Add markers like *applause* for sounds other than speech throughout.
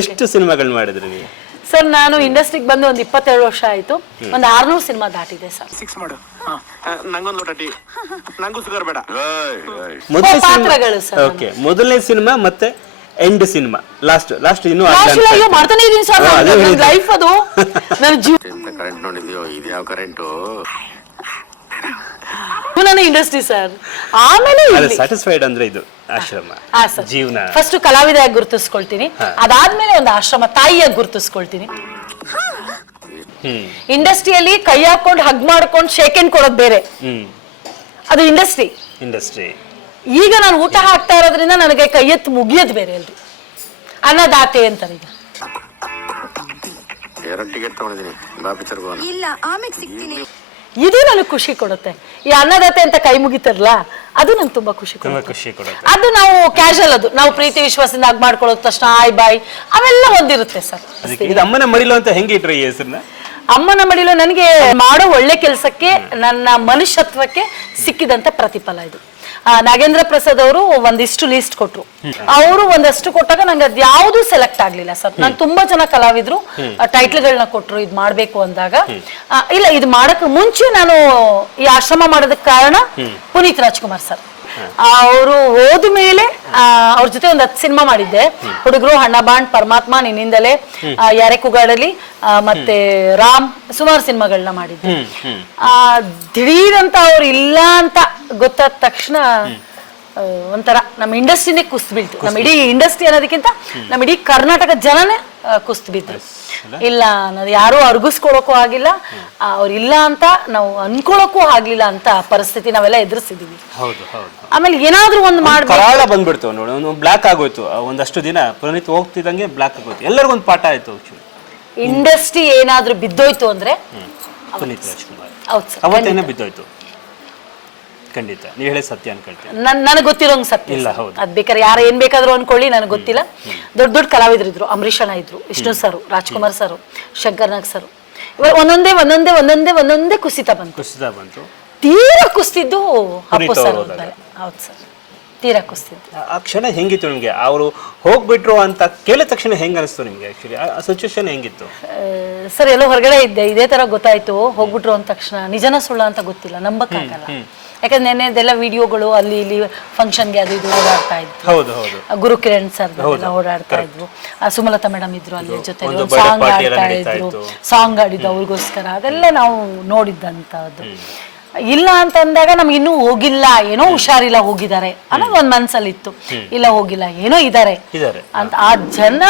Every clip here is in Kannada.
ಎಷ್ಟು ಸಿನಿಮಾಗಳು ಮಾಡಿದ್ರಿ ನೀವು? ಸರ್ ನಾನು ಇಂಡಸ್ಟ್ರಿಗೆ ಬಂದು ಒಂದು ಇಪ್ಪತ್ತೆರಡು ವರ್ಷ ಆಯ್ತು. ಒಂದು ಆರ್ನೂರು ಸಿನಿಮಾ ದಾಟಿದೆ ಸರ್. ಸಿಕ್ಸ್ ಮಾಡು. ನಂಗೊಂದು ಲೋಟ ಟೀ ನಂಗೂ ಸುಗರ್ ಬೇಡ. ಮೊದಲನೇ ಪಾತ್ರಗಳು ಸರ್ ಓಕೆ ಮೊದಲನೇ ಸಿನಿಮಾ ಮತ್ತೆ ಎಂಡ್ ಸಿನಿಮಾ. ಲಾಸ್ಟ್ ಲಾಸ್ಟ್ ಇನ್ನು ಅಯ್ಯೋ ಮಾಡ್ತಾನೆ ಇದೀನಿ ಸರ್. ಲೈಫ್ ಅದು *laughs* ನನ್ನ ಜೀವ ಕರೆಂಟ್ ನೋಡಿದ್ಯೋ? ಇದು ಯಾವ ಕರೆಂಟು ನನ್ನ ಇಂಡಸ್ಟ್ರಿ ಸರ್ ಆಮೇಲೆ ಸ್ಯಾಟಿಸ್ಫೈಡ್ ಅಂದ್ರೆ ಇದು ಆಶ್ರಮ ಜೀವನ. ಫಸ್ಟ್ ಕಲಾವಿದೆಯಾಗಿ ಗುರುತಿಸ್ಕೊಳ್ತೀನಿ. ಅದಾದ್ಮೇಲೆ ಒಂದು ಆಶ್ರಮ ತಾಯಿಯಾಗಿ ಗುರುತಿಸ್ಕೊಳ್ತೀನಿ. ಹ್ಮ್. ಇಂಡಸ್ಟ್ರಿಯಲ್ಲಿ ಕೈ ಹಾಕೊಂಡು ಹಗ್ ಮಾಡ್ಕೊಂಡು ಶೇಕೆಂಡ್ ಕೊಡೋದು ಬೇರೆ. ಹ್ಮ್. ಅದು ಇಂಡಸ್ಟ್ರಿ ಇಂಡಸ್ಟ್ರಿ ಈಗ ನಾನು ಊಟ ಹಾಕ್ತಾ ಇರೋದ್ರಿಂದ ನನಗೆ ಕೈ ಎತ್ತು ಮುಗಿಯೋದು ಬೇರೆ ಅಲ್ರಿ. ಅನ್ನದಾತೆ ಅಂತಾರೆ ಈಗ. ಎರಡು ಟಿಕೆಟ್ ತಗೊಂಡಿದ್ದೀನಿ. ಇಲ್ಲ ಆಮೇಲೆ ಸಿಗ್ತೀನಿ. ಇದು ನನಗೆ ಖುಷಿ ಕೊಡುತ್ತೆ. ಈ ಅನ್ನದಾತೆ ಅಂತ ಕೈ ಮುಗಿತಾರಲ್ಲ ಅದು ನಂಗೆ ತುಂಬಾ ಖುಷಿ ತುಂಬಾ ಕೊಡುತ್ತೆ. ಖುಷಿ ಕೊಡುತ್ತೆ. ಅದು ನಾವು ಕ್ಯಾಶುವಲ್ ಅದು. ನಾವು ಪ್ರೀತಿ ವಿಶ್ವಾಸದಿಂದ ಆಗ ಮಾಡ್ಕೊಳ್ಳೋದ್ ತಕ್ಷಣ ಆಯ್ ಬಾಯ್. ಅವೆಲ್ಲ ಒಂದಿರುತ್ತೆ ಸರ್. ಅದಕ್ಕೆ ಇದು ಅಮ್ಮನ ಮಡಿಲು ಅಂತ ಹೆಂಗೆ ಇಟ್ರಿ ಈ ಹೆಸರನ್ನ? ಅಮ್ಮನ ಮಡಿಲು ನನಗೆ ಮಾಡೋ ಒಳ್ಳೆ ಕೆಲಸಕ್ಕೆ ನನ್ನ ಮನುಷ್ಯತ್ವಕ್ಕೆ ಸಿಕ್ಕಿದಂತ ಪ್ರತಿಫಲ ಇದು. ನಾಗೇಂದ್ರ ಪ್ರಸಾದ್ ಅವರು ಒಂದಿಷ್ಟು ಲೀಸ್ಟ್ ಕೊಟ್ರು. ಅವರು ಒಂದಷ್ಟು ಕೊಟ್ಟಾಗ ನಂಗೆ ಅದ್ಯಾವುದು ಸೆಲೆಕ್ಟ್ ಆಗ್ಲಿಲ್ಲ ಸರ್. ನಾನು ತುಂಬಾ ಜನ ಕಲಾವಿದ್ರು ಟೈಟ್ಲ್ಗಳನ್ನ ಕೊಟ್ರು ಇದು ಮಾಡ್ಬೇಕು ಅಂದಾಗ. ಇಲ್ಲ ಇದು ಮಾಡಕ್ ಮುಂಚೆ ನಾನು ಈ ಆಶ್ರಮ ಮಾಡೋದಕ್ಕೆ ಕಾರಣ ಪುನೀತ್ ರಾಜ್ಕುಮಾರ್ ಸರ್. ಅವರು ಹೋದ ಮೇಲೆ ಅವ್ರ ಜೊತೆ ಒಂದು ಹತ್ತು ಸಿನಿಮಾ ಮಾಡಿದ್ದೆ. ಹುಡುಗರು ಹಣ್ಣ ಬಾಂಡ್ ಪರಮಾತ್ಮ ನಿನ್ನಿಂದಲೇ ಯಾರೆ ಕುಗಾಡಲಿ ಮತ್ತೆ ರಾಮ್ ಸುಮಾರು ಸಿನಿಮಾಗಳನ್ನ ಮಾಡಿದ್ದೆ. ಆ, ದಿಢೀರ್ ಅಂತ ಅವ್ರು ಇಲ್ಲ ಅಂತ ಗೊತ್ತಾದ ತಕ್ಷಣ ಒಂಥರ ನಮ್ಮ ಇಂಡಸ್ಟ್ರಿನೇ ಕುಸ್ತು ಬೀಳ್ತು. ನಮ್ಮ ಇಡೀ ಇಂಡಸ್ಟ್ರಿ ಅನ್ನೋದಕ್ಕಿಂತ ನಮ್ಮ ಇಡೀ ಕರ್ನಾಟಕ ಜನನೇ ಕುಸ್ತು ಬಿದ್ರು ಇಲ್ಲ ಅನ್ನೋದು ಯಾರೂ ಅರ್ಗಿಸ್ಕೊಳಕ್ಕೂ ಆಗಿಲ್ಲ. ಆ, ಅವ್ರು ಇಲ್ಲ ಅಂತ ನಾವು ಅನ್ಕೊಳಕ್ಕೂ ಆಗ್ಲಿಲ್ಲ ಅಂತ ಪರಿಸ್ಥಿತಿ ನಾವೆಲ್ಲ ಎದುರಿಸಿದೀವಿ. ಹೌದು ಹೌದು. ಆಮೇಲೆ ಏನಾದ್ರೂ ಒಂದು ಮಾಡಿ ಕರಾಳ ಬಂದ್ಬಿಡ್ತು ನೋಡಿ ಒಂದು ಬ್ಲಾಕ್ ಆಗೋಯ್ತು. ಒಂದಷ್ಟು ದಿನ ಪುನೀತ್ ಹೋಗ್ತಿದ್ದಂಗೆ ಬ್ಲಾಕ್ ಆಗೋಯ್ತು. ಎಲ್ಲರಿಗೂ ಒಂದು ಪಾಠ ಆಯ್ತು. ಇಂಡಸ್ಟ್ರಿ ಏನಾದ್ರೂ ಬಿದ್ದೋಯ್ತು ಅಂದ್ರೆ ಅವತ್ತೇನೆ ಬಿದ್ದೋಯ್ತು. ಖಂಡಿತ. ನೀವು ಹೇಳಿ ಸತ್ಯ ಅನ್ಕೊಳ್ತೀನಿ. ನನ್ ನನಗೆ ಗೊತ್ತಿರೋಂಗ್ ಸತ್ಯ. ಇಲ್ಲ, ಹೌದು. ಅದ್ ಬೇಕಾದ್ರೆ ಯಾರು ಏನ್ ಬೇಕಾದ್ರೂ ಅನ್ಕೊಳ್ಳಿ ನನಗೆ ಗೊತ್ತಿಲ್ಲ. ದೊಡ್ಡ ದೊಡ್ಡ ಕಲಾವಿದ್ರು ಇದ್ರು ಅಂಬರೀಷ್ ಅಣ್ಣ ಇದ್ರು Vishnu sir Rajkumar sir Shankar Nag sir. ಇವಾಗ ಒಂದೊಂದೇ ಒಂದೊಂದೇ ಒಂದೊಂದೇ ಒಂದೊಂದೇ ಕುಸಿತ ಬಂತು. ಕುಸಿತ ಬಂತು. ತೀರಾ ಕುಸ್ತಿದ್ದು ಅಪ್ಪು ಸರ್. ಹೌದು ಸರ್. ತೀರಾ ಕುಸ್ತಿದ್ದು. ಆ- ಆ ಕ್ಷಣ ಹೆಂಗಿತ್ತು ನಿಮಗೆ? ಅವರು ಹೋಗ್ಬಿಟ್ರು ಅಂತ ಕೇಳಿದ ತಕ್ಷಣ ಹೆಂಗ್ ಅನಿಸ್ತು ನಿಮಗೆ ಆಕ್ಚುಲಿ ಆ ಸಿಚುವೇಶನ್ ಹೆಂಗಿತ್ತು? ಸರ್ ಎಲ್ಲೋ ಹೊರಗಡೆ ಇದ್ದೆ. ಇದೇ ತರ ಗೊತ್ತಾಯ್ತು. ಹೋಗ್ಬಿಟ್ರು ಅಂದ ತಕ್ಷಣ. ನಿಜನ ಸುಳ್ಳ ಅಂತ ಗೊತ್ತಿಲ್ಲ. ನಂಬಕ್ಕಾಗಲ್ಲ. ಯಾಕಂದ್ರೆ ನೆನ್ನೆದೆಲ್ಲ ವಿಡಿಯೋಗಳು ಅಲ್ಲಿ ಇಲ್ಲಿ ಫಂಕ್ಷನ್ಗೆ ಅದು ಇದು ಓಡಾಡ್ತಾ ಇದ್ವಿ. ಹೌದು ಗುರು ಕಿರಣ್ ಸರ್ ಓಡಾಡ್ತಾ ಇದ್ವು. ಆ ಸುಮಲತಾ ಮೇಡಮ್ ಇದ್ರು ಅಲ್ಲಿ ಜೊತೆ ಸಾಂಗ್ ಆಡ್ತಾ ಇದ್ರು. ಸಾಂಗ್ ಆಡಿದ್ದು ಅವ್ರಿಗೋಸ್ಕರ. ಅದೆಲ್ಲ ನಾವು ನೋಡಿದ್ದಂತದ್ದು ಇಲ್ಲ ಅಂತ ಅಂದಾಗ ನಮ್ಗೆ ಇನ್ನೂ ಹೋಗಿಲ್ಲ ಏನೋ ಹುಷಾರಿಲ್ಲ ಹೋಗಿದ್ದಾರೆ ಅನ್ನೋದು ಒಂದ್ ಮನ್ಸಲ್ಲಿ ಇತ್ತು ಇಲ್ಲ ಹೋಗಿಲ್ಲ ಏನೋ ಇದಾರೆ. ಅಂತ ಆ ಜನ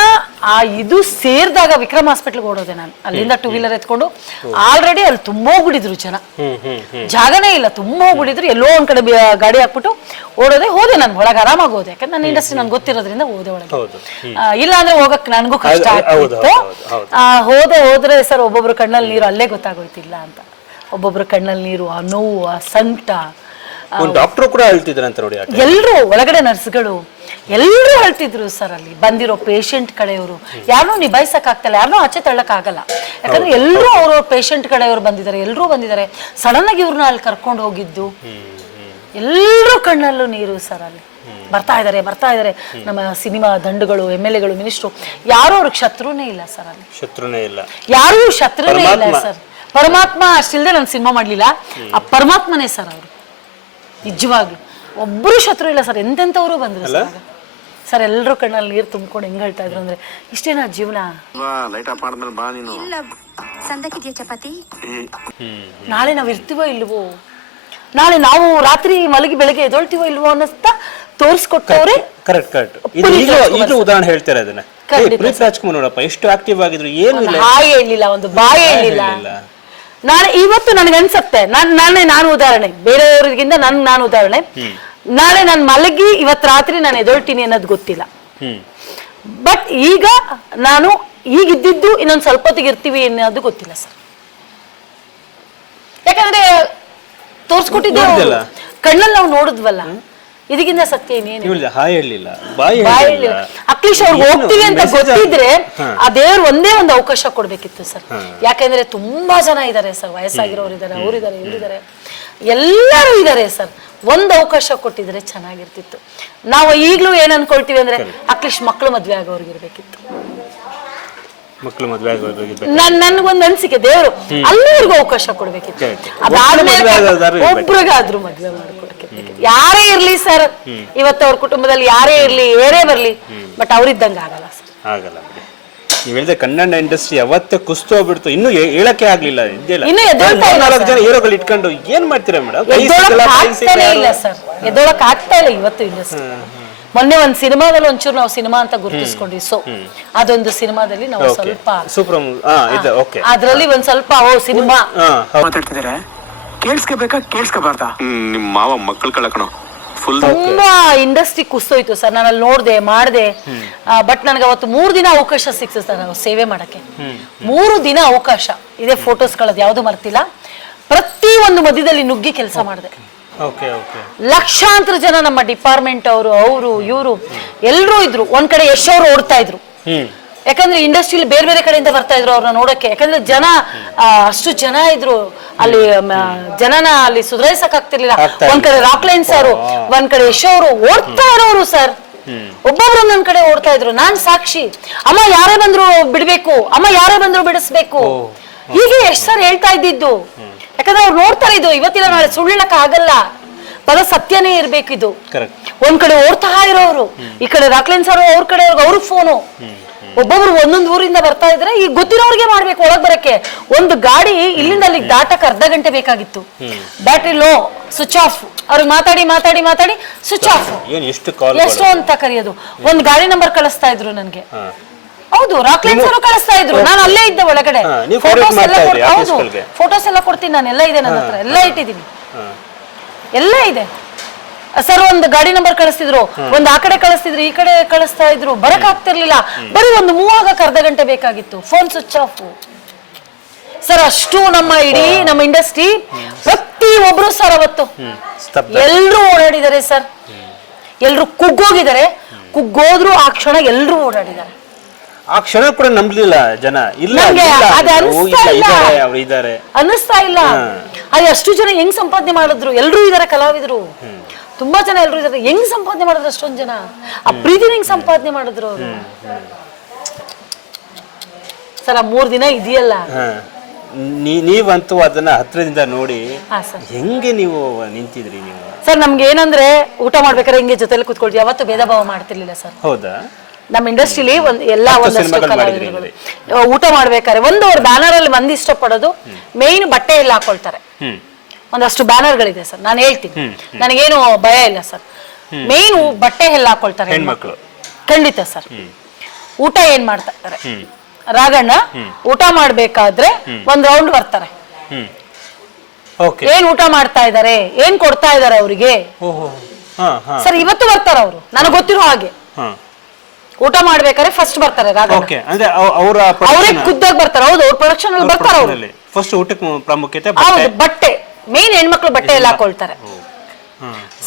ಆ ಇದು ಸೇರಿದಾಗ ವಿಕ್ರಮ್ ಹಾಸ್ಪಿಟ್ಲ್ಗೆ ಓಡೋದೆ ನಾನು. ಅಲ್ಲಿಂದ ಟೂ ವೀಲರ್ ಎತ್ಕೊಂಡು ಆಲ್ರೆಡಿ ಅಲ್ಲಿ ತುಂಬ ಹೋಗ್ಬಿಟ್ಟಿದ್ರು ಜನ. ಜಾಗನೇ ಇಲ್ಲ ತುಂಬ ಹೋಗ್ಬಿಟ್ಟಿದ್ರು. ಎಲ್ಲೋ ಒಂದ್ ಕಡೆ ಗಾಡಿ ಹಾಕ್ಬಿಟ್ಟು ಓಡೋದೆ ಹೋದೆ ನಾನು. ಒಳಗೆ ಆರಾಮಾಗಿ ಹೋದೆ. ಯಾಕಂದ್ರೆ ನನ್ನ ಇಂಡಸ್ಟ್ರಿ ನನ್ಗೆ ಗೊತ್ತಿರೋದ್ರಿಂದ ಹೋದೆ ಒಳಗೆ. ಇಲ್ಲ ಅಂದ್ರೆ ಹೋಗಕ್ ನನಗೂ ಕಷ್ಟ ಆಗ್ತಿತ್ತು. ಆ, ಹೋದೆ ಹೋದ್ರೆ ಸರ್ ಒಬ್ಬೊಬ್ರು ಕಣ್ಣಲ್ಲಿ ನೀರು ಅಲ್ಲೇ ಗೊತ್ತಾಗೋಯ್ತಿಲ್ಲ ಅಂತ. ಒಬ್ಬೊಬ್ರು ಕಣ್ಣಲ್ಲಿ ನೀರು ಆ ನೋವು ಆ ಸಂಕಟ ಡಾಕ್ಟರ್ ಕೂಡ ಹೇಳ್ತಿದ್ರಂತ ನೋಡಿ ಎಲ್ಲರೂ ಒಳಗಡೆ ನರ್ಸ್ಗಳು ಎಲ್ಲರೂ ಹೇಳ್ತಿದ್ರು ಸರ್ ಅಲ್ಲಿ. ಬಂದಿರೋ ಪೇಷಂಟ್ ಕಡೆಯವರು. ಯಾರನ್ನೂ ನಿಭಾಯಿಸಕ್ ಆಗ್ತಲ್ಲ ಯಾರನ್ನೂ ಆಚೆ ತಳ್ಳಕ್ ಆಗಲ್ಲ ಯಾಕಂದ್ರೆ ಎಲ್ಲರೂ ಅವ್ರವ್ರ ಪೇಷಂಟ್ ಕಡೆಯವರು ಬಂದಿದ್ದಾರೆ ಎಲ್ಲರೂ ಬಂದಿದ್ದಾರೆ. ಸಡನ್ ಆಗಿ ಇವ್ರನ್ನ ಅಲ್ಲಿ ಕರ್ಕೊಂಡು ಹೋಗಿದ್ದು. ಎಲ್ಲರೂ ಕಣ್ಣಲ್ಲೂ ನೀರು ಸರ್ ಅಲ್ಲಿ. ಬರ್ತಾ ಇದ್ದಾರೆ ಬರ್ತಾ ಇದಾರೆ. ನಮ್ಮ ಸಿನಿಮಾ ದಂಡುಗಳು ಎಂ ಎಲ್ ಎಗಳು ಮಿನಿಸ್ಟ್ರು ಯಾರು ಅವ್ರಿಗೆ ಶತ್ರುನೇ ಇಲ್ಲ ಸರ್ ಅಲ್ಲಿ. ಶತ್ರುನೇ ಇಲ್ಲ. ಯಾರು ಶತ್ರುನೇ ಇಲ್ಲ ಸರ್. ಪರಮಾತ್ಮ ಅಷ್ಟಿಲ್ಲದೆ ನಾನು ಸಿನಿಮಾ ಮಾಡಲಿಲ್ಲ. ಆ ಪರಮಾತ್ಮನೇ ಸರ್ ಅವರು. ನಿಜವಾಗ್ಲು. ಒಬ್ಬರು ಶತ್ರು ಇಲ್ಲ ಸರ್. ಎಂತೆಂಥವರು ಬಂದರು ಸರ್ ಆಗ. ಸರ್ ಎಲ್ಲರೂ ಕಣ್ಣಲ್ಲಿ ನೀರು ತುಂಬ್ಕೊಂಡು ಹೆಂಗ್ ಹೇಳ್ತಾ ಇದ್ರು ಅಂದ್ರೆ ಇಷ್ಟೇನಾ ಜೀವನ? ಬಾ ಲೈಟ್ ಆಫ್ ಮಾಡಿದ್ಮೇಲೆ ಬಾ ನೀನು. ಇಲ್ಲ ಸಂದಕ್ಕಿದ್ಯಾ ಚಪಾತಿ? ನಾಳೆ ನಾವು ಇರ್ತೀವೋ ಇಲ್ವೋ? ನಾಳೆ ನಾವು ರಾತ್ರಿ ಮಲಗಿ ಬೆಳಗ್ಗೆ ಎದೊಳ್ತೀವೋ ಇಲ್ವೋ ಅನ್ನಿಸ್ತಾ ತೋರಿಸ್ಕೊಟ್ಟವ್ರೆ ಕರೆಕ್ಟ್ ಕರೆಕ್ಟ್ ಇದು ಪುನೀತ್ ಈಗಲೂ ರಾಜ್ಕುಮಾರ್ ಈಗಲೂ ಉದಾಹರಣೆ ಹೇಳ್ತಾರೆ ಅದನ್ನ. ಏ, ಖಂಡಿತ ಪುನೀತ್ ರಾಜ್ಕುಮಾರ್ ನೋಡಪ್ಪ ಎಷ್ಟು ಆಕ್ಟಿವ್ ಆಗಿದ್ರು ಏನು ಇಲ್ಲ. ಹಾಯ್ ಹೇಳಿಲ್ಲ ಒಂದು ಬಾಯ್ ಹೇಳಿಲ್ಲ. ಹೇಳಿಲ್ಲ. ನಾಳೆ ಇವತ್ತು ನನಗೆ ಅನ್ಸತ್ತೆ ನಾನು ನಾನೇ ನಾನು ಉದಾಹರಣೆ. ಬೇರೆಯವರಿಗಿಂತ ನನ್ ನಾನು ಉದಾಹರಣೆ. ನಾಳೆ ನಾನು ಮಲಗಿ ಇವತ್ತು ರಾತ್ರಿ ನಾನು ಎದೊಳ್ತೀನಿ ಅನ್ನೋದು ಗೊತ್ತಿಲ್ಲ. ಬಟ್ ಈಗ ನಾನು ಈಗಿದ್ದಿದ್ದು ಇನ್ನೊಂದು ಸ್ವಲ್ಪ ಹೊತ್ತಿಗೆ ಇರ್ತೀವಿ ಅನ್ನೋದು ಗೊತ್ತಿಲ್ಲ ಸರ್. ಯಾಕಂದ್ರೆ ತೋರ್ಸ್ಕೊಟ್ಟಿದ್ದೆ? ಕಣ್ಣಲ್ಲಿ ನಾವು ನೋಡಿದ್ವಲ್ಲ. ಇದಕ್ಕಿಂತ ಸತ್ಯ ಏನೇನು ಬಾಯಿ ಹೇಳಲಿಲ್ಲ. ಅಟ್ಲೀಸ್ಟ್ ಅವ್ರಿಗೆ ಹೋಗ್ತೀವಿ ಅಂತ ಗೊತ್ತಿದ್ರೆ ಆ ದೇವ್ರ ಒಂದೇ ಒಂದು ಅವಕಾಶ ಕೊಡ್ಬೇಕಿತ್ತು ಸರ್. ಯಾಕಂದ್ರೆ ತುಂಬಾ ಜನ ಇದ್ದಾರೆ ಸರ್ ವಯಸ್ಸಾಗಿರೋರು ಇದ್ದಾರೆ ಅವರಿದ್ದಾರೆ ಇವರಿದ್ದಾರೆ ಎಲ್ಲರೂ ಇದ್ದಾರೆ ಸರ್. ಒಂದು ಅವಕಾಶ ಕೊಟ್ಟಿದ್ರೆ ಚೆನ್ನಾಗಿರ್ತಿತ್ತು. ನಾವು ಈಗಲೂ ಏನ್ ಅನ್ಕೊಳ್ತೀವಿ ಅಂದ್ರೆ ಅಟ್ಲೀಸ್ಟ್ ಮಕ್ಕಳು ಮದ್ವೆ ಆಗೋರ್ಗಿರ್ಬೇಕಿತ್ತು ಮಕ್ಕಳು ಮದುವೆ ಆಗೋದು ನನ್ ನನ್ಗೊಂದ್ ಅನ್ಸಿಕೆ ದೇವರು ಅಲ್ಲಿವರೆಗೂ ಅವಕಾಶ ಕೊಡ್ಬೇಕಿತ್ತು. ಒಬ್ಬರಿಗಾದ್ರೂ ಅದಾದ್ಮೇಲೆ. ಒಬ್ರಿಗಾದ್ರೂ ಮದ್ವೆ ಮಾಡ್ಕೊಡಕ್ಕೆ ಯಾರೇ ಇರ್ಲಿ ಸರ್ ಇವತ್ತು ಅವ್ರ ಕುಟುಂಬದಲ್ಲಿ ಯಾರೇ ಇರ್ಲಿ ಏರೇ ಬರ್ಲಿ ಬಟ್ ಅವ್ರಿದ್ದಂಗೆ ಆಗಲ್ಲ ಸರ್. ಆಗಲ್ಲ ಬಿಡಿ. ನೀವು ಹೇಳಿದ ಕನ್ನಡ ಇಂಡಸ್ಟ್ರಿ ಯಾವತ್ತೇ ಕುಸ್ತು ಹೋಗ್ಬಿಡ್ತು ಇನ್ನೂ ಹೇ- ಹೇಳಕ್ಕೆ ಆಗ್ಲಿಲ್ಲ ಇದ್ದಿಲ್ಲ ಇನ್ನೂ ಎದ್ದೇಳ್ತಾ ಇಲ್ಲ ನಾಲ್ಕು ಜನ ಹೀರೋಗಳು ಇಟ್ಕೊಂಡು ಏನ್ ಮಾಡ್ತೀರಾ ಮೇಡಮ್? ಎದ್ದೊಳಕ್ ಆಗ್ತಾನೆ ಇಲ್ಲ ಸರ್. ಎದ್ದೊಳಕ್ ಆಗ್ತಾ ಇಲ್ಲ ಇವತ್ತು ಇಂಡಸ್ಟ್ರಿ ಮೊನ್ನೆ ಒಂದ್ ಸಿನಿಮಾದಲ್ಲಿ ಒಂಚೂರು ನಾವು ಸಿನಿಮಾ ಅಂತ ಗುರುತಿಸ್ಕೊಂಡ್ವಿ ಸೊ ಅದೊಂದು ಸಿನಿಮಾದಲ್ಲಿ ನಾವು ಓಕೆ ಸ್ವಲ್ಪ ಸೂಪರ್ ಹಾ ಇದೆ ಓಕೆ ಅದ್ರಲ್ಲಿ ಒಂದ್ ಸ್ವಲ್ಪ ಓ ಸಿನಿಮಾ. ಹಾ ಮಾತಾಡ್ತಿದ್ದಾರೆ? ಕೇಳಿಸ್ಕೋಬೇಕಾ? ಕೇಳಿಸ್ಕೋಬಾರ್ದಾ? ನಿಮ್ಮ ಮಾವ ಮಕ್ಕಳು ಕಳ್ಕಣೋ. ತುಂಬಾ ಇಂಡಸ್ಟ್ರಿ ಕುಸ್ತೋಯ್ತು ಸರ್. ನಾನು ಅಲ್ಲಿ ನೋಡ್ದೆ ಮಾಡ್ದೆ. ಬಟ್ ನನಗೆ ಅವತ್ತು ಮೂರು ದಿನ ಅವಕಾಶ ಸಿಕ್ತು ಸರ್ ಸೇವೆ ಮಾಡಕ್ಕೆ. ಮೂರು ದಿನ ಅವಕಾಶ. ಇದೆ ಫೋಟೋಸ್ಗಳದ್ದು ಯಾವುದು ಮರ್ತಿಲ್ಲ. ಪ್ರತಿ ಒಂದು ಮಧ್ಯದಲ್ಲಿ ನುಗ್ಗಿ ಕೆಲಸ ಮಾಡಿದೆ. ಲಕ್ಷಾಂತರ ಜನ ನಮ್ಮ ಡಿಪಾರ್ಟ್ಮೆಂಟ್ ಅವರು ಅವರು ಇವರು ಎಲ್ಲರೂ ಇದ್ರು. ಒಂದ್ ಕಡೆ ಯಶ್ ಅವರು ಓಡ್ತಾ ಇದ್ರು. ಯಾಕಂದ್ರೆ ಇಂಡಸ್ಟ್ರಿಲಿ ಬೇರೆ ಬೇರೆ ಕಡೆಯಿಂದ ಬರ್ತಾ ಇದ್ರು ಅವ್ರನ್ನ ನೋಡಕ್ಕೆ. ಯಾಕಂದ್ರೆ ಜನ ಆ, ಅಷ್ಟು ಜನ ಇದ್ರು. ಅಲ್ಲಿ ಮ, ಜನನ ಅಲ್ಲಿ ಸುಧಾರಿಸಕ್ ಆಗ್ತಿರ್ಲಿಲ್ಲ ಆಗ್ತಾ ಒಂದ್ ಕಡೆ ರಾಕ್ಲೈನ್ ಸರ್ ಒಂದ್ ಕಡೆ ಯಶ್ ಅವರು ಓಡ್ತಾ ಇರೋರು ಸರ್. ಒಬ್ಬೊಬ್ರು ಒಂದೊಂದ್ ಕಡೆ ಓಡ್ತಾ ಇದ್ರು. ನಾನ್ ಸಾಕ್ಷಿ. ಅಮ್ಮ ಯಾರೇ ಬಂದ್ರು ಬಿಡ್ಬೇಕು. ಅಮ್ಮ ಯಾರೇ ಬಂದ್ರು ಬಿಡಿಸ್ಬೇಕು. ಹೀಗೆ ಎಷ್ಟ್ ಸರ್ ಹೇಳ್ತಾ ಇದ್ದಿದ್ದು. ಯಾಕಂದ್ರೆ ಅವ್ರು ನೋಡ್ತಾರೆ ಇದು. ಇವತ್ತಿನ ನಾಳೆ ಸುಳ್ಳಕ್ಕ ಆಗಲ್ಲ ಪದ ಸತ್ಯನೇ ಇರ್ಬೇಕಿದು ಇದು. ಕರೆಕ್ಟ್ ಒಂದ್ ಕಡೆ ಓಡ್ತಾ ಇರೋರು. ಈ ಕಡೆ ರಾಕ್ಲೈನ್ ಸರ್ ಅವ್ರ ಕಡೆ ಅವ್ರ ಫೋನು ಒಬ್ಬೊಬ್ರು ಒಂದೊಂದು ಊರಿಂದ ಬರ್ತಾ ಇದ್ರೆ ಈಗ ಗೊತ್ತಿರೋರ್ಗೆ ಮಾಡ್ಬೇಕು ಒಳಗ್ ಬರಕ್ಕೆ. ಒಂದು ಗಾಡಿ ಇಲ್ಲಿಂದ ಅಲ್ಲಿಗೆ ದಾಟಕ್ ಅರ್ಧ ಗಂಟೆ ಬೇಕಾಗಿತ್ತು. ಬ್ಯಾಟ್ರಿ ಲೋ ಸ್ವಿಚ್ ಆಫ್ ಅವ್ರಿಗೆ ಮಾತಾಡಿ ಮಾತಾಡಿ ಮಾತಾಡಿ ಸ್ವಿಚ್ ಆಫ್ ಏನ್ ಎಷ್ಟು ಕಾಲ್ ಎಷ್ಟು ಅಂತ ಕರೆಯೋದು. ಒಂದ್ ಗಾಡಿ ನಂಬರ್ ಕಳಿಸ್ತಾ ಇದ್ರು ನನ್ಗೆ. ಹೌದು ರಾಕ್ಲೈನ್ ಅವರು ಕಳಿಸ್ತಾ ಇದ್ರು. ನಾನು ಅಲ್ಲೇ ಇದ್ದೆ ಒಳಗಡೆ. ಫೋಟೋಸ್ ಎಲ್ಲ ಹೌದು. ಫೋಟೋಸ್ ಎಲ್ಲ ಕೊಡ್ತೀನಿ ನಾನು ಎಲ್ಲ ಇದೆ ನನ್ನ ಹತ್ರ. ಎಲ್ಲ ಇಟ್ಟಿದ್ದೀನಿ. ಎಲ್ಲ ಇದೆ. ಸರ್ ಒಂದು ಗಾಡಿ ನಂಬರ್ ಕಳಿಸ್ತಿದ್ರು ಒಂದ್ ಆ ಕಡೆ ಕಳಿಸ್ತಿದ್ರು ಈ ಕಡೆ ಕಳಿಸ್ತಾ ಇದ್ರು ಬರಕ್ ಆಗ್ತಿರ್ಲಿಲ್ಲ ಬರೀ ಒಂದು ಮೂವಾಗ ಅರ್ಧ ಗಂಟೆ ಬೇಕಾಗಿತ್ತು ಫೋನ್ ಸ್ವಿಚ್ ಆಫ್ ಸರ್ ಅಷ್ಟು ನಮ್ಮ ಇಡೀ ನಮ್ಮ ಇಂಡಸ್ಟ್ರಿ ಪ್ರತಿ ಒಬ್ರು ಸರ್ ಅವತ್ತು. ಎಲ್ರು ಓಡಾಡಿದ್ದಾರೆ ಸರ್. ಎಲ್ರು ಕುಗ್ಗೋಗಿದ್ದಾರೆ. ಕುಗ್ಗೋದ್ರು ಆ ಕ್ಷಣ ಎಲ್ರು ಓಡಾಡಿದ್ದಾರೆ. ಆ ಕ್ಷಣ ಕೂಡ ನಂಬಲಿಲ್ಲ ಜನ. ಇಲ್ಲ ಅನಿಸ್ತಾ ಇಲ್ಲ. ಅದು ಅಷ್ಟು ಜನ ಹೆಂಗ್ ಸಂಪಾದನೆ ಮಾಡಿದ್ರು? ಎಲ್ರು ಇದಾರೆ ಕಲಾವಿದರು. ತುಂಬಾ ಜನ ಎಲ್ಲರೂ ಇದ್ದಾರೆ ಹೆಂಗ್ ಸಂಪಾದನೆ ಮಾಡಿದ್ರು ಅಷ್ಟೊಂದ್ ಜನ? ಆ ಪ್ರೀತಿನ ಹೆಂಗ್ ಸಂಪಾದನೆ ಮಾಡಿದ್ರು ಅವರು? ಸರ್ ಆ ಮೂರ್ ದಿನ ಇದೆಯಲ್ಲ? ನೀ- ನೀವಂತೂ ಅದನ್ನ ಹತ್ರದಿಂದ ನೋಡಿ ಹೆಂಗೆ ನೀವು ನಿಂತಿದ್ರಿ ನೀವು? ಸರ್ ನಮ್ಗೆ ಏನಂದ್ರೆ ಊಟ ಮಾಡ್ಬೇಕಾದ್ರೆ ಹಿಂಗೆ ಜೊತೆಲಿ ಕುತ್ಕೊಳ್ತೀವಿ. ಯಾವತ್ತು ಭೇದ ಭಾವ ಮಾಡ್ತಿರ್ಲಿಲ್ಲ ಸರ್. ಹೌದಾ? ನಮ್ಮ ಇಂಡಸ್ಟ್ರಿಲಿ ಒಂದ್ ಎಲ್ಲ ಒಂದಷ್ಟು ಕಲಾವಿದರುಗಳು. ಊಟ ಮಾಡ್ಬೇಕಾದ್ರೆ ಒಂದು ಅವ್ರ ಬ್ಯಾನರ್ ಅಲ್ಲಿ ಮಂದಿ ಇಷ್ಟಪಡೋದು. ಮೇನ್ ಬಟ್ಟೆ ಎಲ್ಲ ಹಾಕೊಳ್ತಾರೆ. ಒಂದಷ್ಟು ಬ್ಯಾನರ್ಗಳಿದೆ ಸರ್ ನಾನು ಹೇಳ್ತೀನಿ. ನನಗೇನು ಭಯ ಇಲ್ಲ ಸರ್. ಮೇನ್ ಬಟ್ಟೆ ಎಲ್ಲ ಹಾಕೊಳ್ತಾರೆ ಹೆಣ್ಮಕ್ಳು. ಖಂಡಿತ ಸರ್. ಊಟ ಏನ್ ಮಾಡ್ತಾ ರಾಗಣ್ಣ ಊಟ ಮಾಡ್ಬೇಕಾದ್ರೆ ಒಂದ್ ರೌಂಡ್ ಬರ್ತಾರೆ. ಓಕೆ. ಏನ್ ಊಟ ಮಾಡ್ತಾ ಇದಾರೆ? ಏನ್ ಕೊಡ್ತಾ ಇದಾರೆ ಅವರಿಗೆ? ಓಹೋ. ಹಾ ಹಾ. ಸರ್ ಇವತ್ತು ಬರ್ತಾರ ಅವರು. ನನಗೆ ಗೊತ್ತಿರೋ ಹಾಗೆ. ಊಟ ಮಾಡ್ಬೇಕಾದ್ರೆ ಫಸ್ಟ್ ಬರ್ತಾರೆ ರಾಗಣ್ಣ ಓಕೆ ಅಂದ್ರೆ ಅವರ ಖುದ್ದಾಗಿ ಬರ್ತಾರೆ. ಹೌದು ಅವ್ರ ಪ್ರೊಡಕ್ಷನ್ ಅಲ್ಲಿ ಬರ್ತಾರ ಅವ್ರು. ಫಸ್ಟ್ ಊಟಕ್ಕೆ ಪ್ರಾಮುಖ್ಯತೆ ಬಟ್ಟೆ. ಮೇನ್ ಹೆಣ್ಮಕ್ಳು ಬಟ್ಟೆ ಎಲ್ಲ ಹಾಕೊಳ್ತಾರೆ.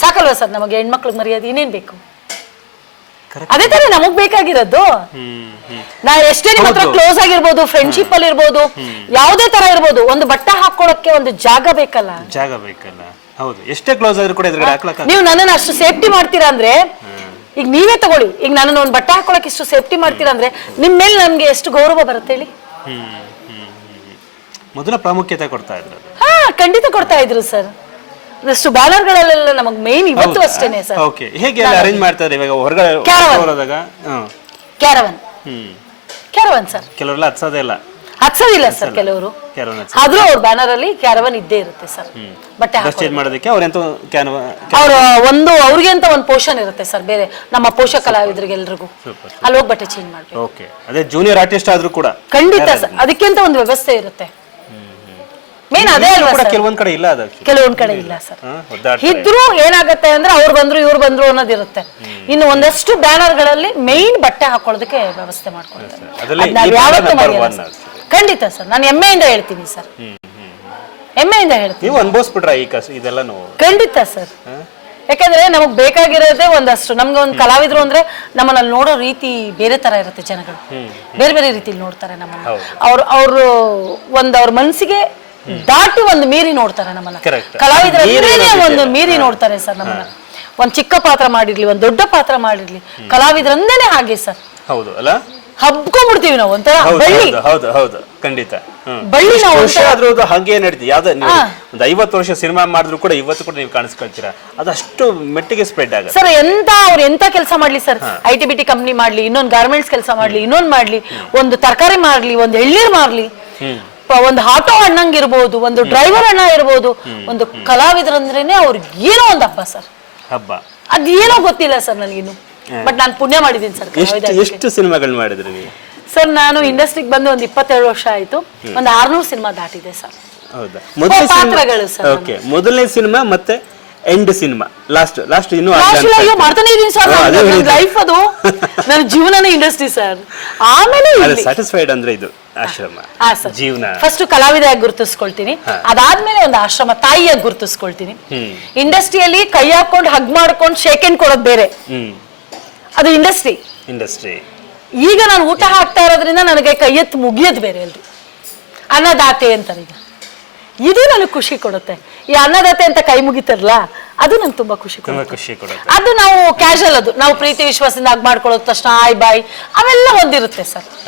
ಸಾಕಲ್ವ ಸರ್ ನಮಗೆ ಹೆಣ್ಮಕ್ಳು ಮರ್ಯಾದೆ ಇನ್ನೇನ್ ಬೇಕು? ಅದೇ ತಾನೇ ನಮಗ್ ಬೇಕಾಗಿರೋದು. ನಾ ಎಷ್ಟೇ ನಿಮ್ಮ ಹತ್ರ ಕ್ಲೋಸ್ ಆಗಿರ್ಬೋದು ಫ್ರೆಂಡ್ಶಿಪ್ ಅಲ್ಲಿ ಇರ್ಬೋದು ಯಾವುದೇ ತರ ಇರ್ಬೋದು ಒಂದು ಬಟ್ಟೆ ಹಾಕೊಳಕ್ಕೆ ಒಂದು ಜಾಗ ಬೇಕಲ್ಲ? ಜಾಗ ಬೇಕಲ್ಲ. ಹೌದು. ಎಷ್ಟೇ ಕ್ಲೋಸ್ ಆದ್ರೂ ಕೂಡ ಎದುರುಗಡೆ ಹಾಕ್ಲಕ್ಕ ನೀವು ನನ್ನನ್ನು ಅಷ್ಟು ಸೇಫ್ಟಿ ಮಾಡ್ತೀರಾ ಅಂದ್ರೆ ಈಗ ನೀವೇ ತಗೊಳ್ಳಿ. ಈಗ ನನ್ನನ್ನ ಒಂದು ಬಟ್ಟೆ ಹಾಕೊಳಕ್ ಇಷ್ಟು ಸೇಫ್ಟಿ ಮಾಡ್ತೀರಾ ಅಂದ್ರೆ ನಿಮ್ ಮೇಲೆ ನಮ್ಗೆ ಎಷ್ಟು ಗೌರವ ಬರುತ್ತೆ ಹೇಳಿ. ಮೊದಲ ಪ್ರಾಮುಖ್ಯತೆ ಕೊಡ್ತಾ ಇದ್ರು ಖಂಡಿತ ಕೊಡ್ತಾ ಇದ್ರು ಸರ್ ಅದಷ್ಟು ಬ್ಯಾನರ್ಗಳಲ್ಲೆಲ್ಲ ನಮಗ್ ಮೇನ್ ಇವತ್ತು ಅಷ್ಟೇನೆ ಸರ್ ಓಕೆ ಹೇಗೆ ಅರೇಂಜ್ ಮಾಡ್ತಾರೆ ಇವಾಗ? ಹೊರಗಡೆ Caravan. ಹೋದಾಗ hmm caravan hmm. Caravan sir ಕೆಲವರೆಲ್ಲ ಹತ್ಸೋದೇ ಇಲ್ಲ? ಹತ್ಸೋದಿಲ್ಲ ಸರ್ ಕೆಲವರು. ಕ್ಯಾರವನ್ ಆದ್ರೂ ಅವ್ರ ಬ್ಯಾನರ್ ಅಲ್ಲಿ ಕ್ಯಾರವನ್ ಇದ್ದೇ ಇರುತ್ತೆ ಸರ್ ಬಟ್ಟೆ ಚೇಂಜ್ ಮಾಡೋದಕ್ಕೆ ಅವ್ರೆಂತೂ ಕ್ಯಾನ್ವ ಅವ್ರ ಒಂದು ಅವ್ರಿಗೆ ಅಂತ ಒಂದು ಪೋಷನ್ ಇರುತ್ತೆ ಸರ್ ಬೇರೆ. ನಮ್ಮ ಪೋಷಕ ಕಲಾವಿದರಿಗೆ ಎಲ್ರಿಗೂ. Super, ಅಲ್ಲಿ ಹೋಗಿ ಬಟ್ಟೆ ಚೇಂಜ್ ಮಾಡ್ಬೇಕು. ಓಕೆ ಅದೇ ಜೂನಿಯರ್ ಆರ್ಟಿಸ್ಟ್ ಆದ್ರೂ ಕೂಡ ಖಂಡಿತ ಸರ್ ಅದಕ್ಕೆ ಅಂತ ಒಂದು ವ್ಯವಸ್ಥೆ ಇರುತ್ತೆ. ಮೇನ್ ಅದೇ ಅಲ್ವಾ ಕೂಡ ಕೆಲವೊಂದ್ ಕಡೆ ಇಲ್ಲ ಅದಕ್ಕೆ. ಕೆಲವೊಂದ್ ಕಡೆ ಇಲ್ಲ ಸರ್. ಇದ್ರೂ ಏನಾಗತ್ತೆ ಅಂದ್ರೆ ಅವ್ರು ಬಂದ್ರು ಇವ್ರು ಬಂದ್ರು ಅನ್ನೋದಿರುತ್ತೆ. ಇನ್ನು ಒಂದಷ್ಟು ಬ್ಯಾನರ್ಗಳಲ್ಲಿ ಮೇನ್ ಬಟ್ಟೆ ಹಾಕೊಳ್ಳೋದಕ್ಕೆ ವ್ಯವಸ್ಥೆ ಮಾಡ್ಕೊಳ್ತಾರೆ ಯಾವತ್ತೂ ಮರೆಯಲ್ಲ. ಖಂಡಿತ ಸರ್. ನಾನು ಹೆಮ್ಮೆಯಿಂದ ಹೇಳ್ತೀನಿ ಸರ್. ಹೆಮ್ಮೆಯಿಂದ ಹೇಳ್ತೀನಿ. ನೀವು ಅನ್ಭವಿಸ್ಬಿಟ್ರ ಈ ಕಸ ಇದೆಲ್ಲ ಖಂಡಿತ ಸರ್. ಯಾಕಂದ್ರೆ ನಮಗ್ ಬೇಕಾಗಿರೋದೇ ಒಂದಷ್ಟು. ನಮ್ಗೆ ಒಂದು ಕಲಾವಿದ್ರು ಅಂದ್ರೆ ನಮ್ಮನ್ನಲ್ಲಿ ನೋಡೋ ರೀತಿ ಬೇರೆ ತರ ಇರುತ್ತೆ ಜನಗಳು. ಬೇರೆ ಬೇರೆ ರೀತಿಲಿ ನೋಡ್ತಾರೆ ನಮ್ಮನ್ನ. ಅವ್ರು ಅವರು ಒಂದ್ ಅವ್ರ ಮನ್ಸಿಗೆ ದಾಟಿ ಒಂದು ಮೀರಿ ನೋಡ್ತಾರೆ ನಮ್ಮನ್ನ. ಕಲಾವಿದರೇ ಒಂದು ಮೀರಿ ನೋಡ್ತಾರೆ ಸರ್ ನಮ್ಮನ್ನ. ಒಂದ್ ಚಿಕ್ಕ ಪಾತ್ರ ಮಾಡಿರ್ಲಿ ಒಂದ್ ದೊಡ್ಡ ಪಾತ್ರ ಮಾಡಿರ್ಲಿ ಕಲಾವಿದರಂದೇನೆ ಹಾಗೆ ಸರ್. ಹೌದು ಅಲ್ಲ? ಹಬ್ಕೊಂಡ್ಬಿಡ್ತೀವಿ ನಾವು ಒಂಥರ ಬಳ್ಳಿ. ಹೌದು ಹೌದು ಖಂಡಿತ. ಬಳ್ಳಿ ನಾವು ವರ್ಷ ಆದ್ರೂ ಅದು ಹಾಗೆ ನಡೀತಿ. ಯಾವ್ದು ಒಂದು ಐವತ್ತು ವರ್ಷ ಸಿನಿಮಾ ಮಾಡಿದ್ರು ಕೂಡ ಇವತ್ತು ಕೂಡ ನೀವು ಕಾಣಿಸ್ಕೊಳ್ತೀರಾ? ಅದಷ್ಟು ಮೆಟ್ಟಿಗೆ ಸ್ಪ್ರೆಡ್ ಆಗುತ್ತೆ. ಸರ್ ಎಂತ ಅವ್ರು ಎಂತ ಕೆಲಸ ಮಾಡ್ಲಿ sir? I T B T company ಮಾಡ್ಲಿ ಇನ್ನೊಂದು ಗಾರ್ಮೆಂಟ್ಸ್ ಕೆಲಸ ಮಾಡ್ಲಿ ಇನ್ನೊಂದು ಮಾಡ್ಲಿ ಒಂದು ತರಕಾರಿ ಮಾಡ್ಲಿ ಒಂದು ಎಳ್ನೀರ್ ಮಾರ್ಲಿ. ಒಂದು ಆಟೋ ಅಣ್ಣಂಗ್ ಇರ್ಬೋದು ಒಂದು ಡ್ರೈವರ್ ಅಣ್ಣ ಇರ್ಬೋದು ಒಂದು ಕಲಾವಿದರಂದ್ರೇನೆ ಅವ್ರಿಗೆ ಏನೋ ಒಂದು ಹಬ್ಬ ಸರ್. ಹಬ್ಬ. ಅದೇನೋ ಗೊತ್ತಿಲ್ಲ ಸರ್ ನನಗಿನ್ನು. ಬಟ್ ನಾನು ಪುಣ್ಯ ಮಾಡಿದ್ದೀನಿ ಸರ್ ಎಷ್ಟು ಎಷ್ಟು ಸಿನಿಮಾಗಳು ಮಾಡಿದ್ರಿ ನೀವು? ಸರ್ ನಾನು ಇಂಡಸ್ಟ್ರಿಗೆ ಬಂದು ಒಂದು ಇಪ್ಪತ್ತೆರಡು ವರ್ಷ ಆಯ್ತು. ಒಂದು ಆರ್ನೂರು ಸಿನಿಮಾ ದಾಟಿದೆ ಸರ್. ಹೌದಾ? ಮೊದಲನೇ ಪಾತ್ರಗಳು ಸರ್ ಓಕೆ ಮೊದಲನೇ ಸಿನಿಮಾ ಮತ್ತೆ ಎಂಡ್ ಸಿನಿಮಾ ಲಾಸ್ಟ್ ಲಾಸ್ಟ್ ಇನ್ನು ಅಯ್ಯೋ. ಮಾಡ್ತಾನೆ ಇದೀನಿ ಸರ್ ಹಾ, ಅದೇ ಹೇಳಿದ್ದು. ಲೈಫ್ ಅದು. ನನ್ನ ಜೀವನನೇ ಇಂಡಸ್ಟ್ರಿ ಸರ್ ಆಮೇಲೆ ಇಲ್ಲಿ ಸ್ಯಾಟಿಸ್ಫೈಡ್ ಅಂದ್ರೆ ಇದು ಆಶ್ರಮ. ಹಾ ಸರ್ ಜೀವನ. ಫಸ್ಟ್ ಕಲಾವಿದಾಗಿ ಗುರುತಿಸ್ಕೊಳ್ತೀನಿ. ಅದಾದ್ಮೇಲೆ ಒಂದು ಆಶ್ರಮ ತಾಯಿಯಾಗಿ ಗುರುತಿಸ್ಕೊಳ್ತೀನಿ. ಇಂಡಸ್ಟ್ರಿಯಲ್ಲಿ ಕೈ ಹಾಕೊಂಡು ಹಗ್ ಮಾಡ್ಕೊಂಡು ಶೇಕ್ ಹ್ಯಾಂಡ್ ಕೊಡೋದು ಬೇರೆ. ಹ್ಮ್. ಅದು ಇಂಡಸ್ಟ್ರಿ ಇಂಡಸ್ಟ್ರಿ ಈಗ ನಾನು ಊಟ ಹಾಕ್ತಾ ಇರೋದ್ರಿಂದ ನನಗೆ ಕೈ ಎತ್ತು ಮುಗಿಯೋದು ಬೇರೆ ಅಲ್ರಿ. ಅನ್ನದಾತೆ ಅಂತಾರೆ ಈಗ. ಇದು ನನಗೆ ಖುಷಿ ಕೊಡುತ್ತೆ. ಈ ಅನ್ನದಾತೆ ಅಂತ ಕೈ ಮುಗಿತಾರಲ್ಲ ಅದು ನಂಗೆ ತುಂಬಾ ಖುಷಿ ತುಂಬಾ ಕೊಡುತ್ತೆ. ಖುಷಿ ಕೊಡುತ್ತೆ. ಅದು ನಾವು ಕ್ಯಾಶುವಲ್ ಅದು. ನಾವು ಪ್ರೀತಿ ವಿಶ್ವಾಸದಿಂದ ಆಗಿ ಮಾಡ್ಕೊಳ್ಳೋದು ತಕ್ಷಣ ಆಯ್ ಬಾಯ್. ಅವೆಲ್ಲ ಒಂದಿರುತ್ತೆ ಸರ್.